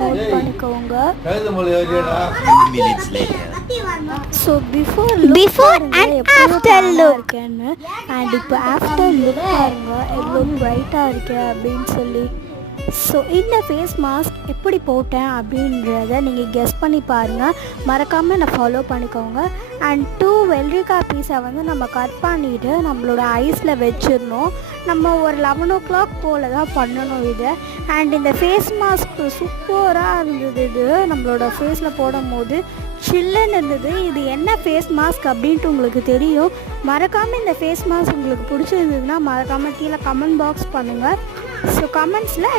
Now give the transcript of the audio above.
Note பண்ணிக்கோங்க. So before and after look and இப்போ after look பாருங்க எவ்வளோ பிரைட்டாக இருக்கேன் அப்படின்னு சொல்லி. ஸோ இந்த ஃபேஸ் மாஸ்க் எப்படி போட்டேன் அப்படின்றத நீங்கள் கெஸ் பண்ணி பாருங்கள். மறக்காமல் என்னை ஃபாலோ பண்ணிக்கோங்க. அண்ட் 2 வெள்ளரிக்காய் பீஸை வந்து நம்ம கட் பண்ணிவிட்டு நம்மளோட ஐஸில் வச்சிடணும். நம்ம ஒரு 11 o'clock போல் தான் பண்ணணும் இதை. அண்ட் இந்த ஃபேஸ் மாஸ்க் சூப்பராக இருந்தது. இது நம்மளோட ஃபேஸில் போடும் போது சில்லுன்னு இருந்தது. இது என்ன ஃபேஸ் மாஸ்க் அப்படின்ட்டு உங்களுக்கு தெரியும். மறக்காமல் இந்த ஃபேஸ் மாஸ்க் உங்களுக்கு பிடிச்சிருந்ததுன்னா மறக்காமல் கீழே கமெண்ட் பாக்ஸ் பண்ணுங்கள். ஸோ கமெண்ட்ஸில்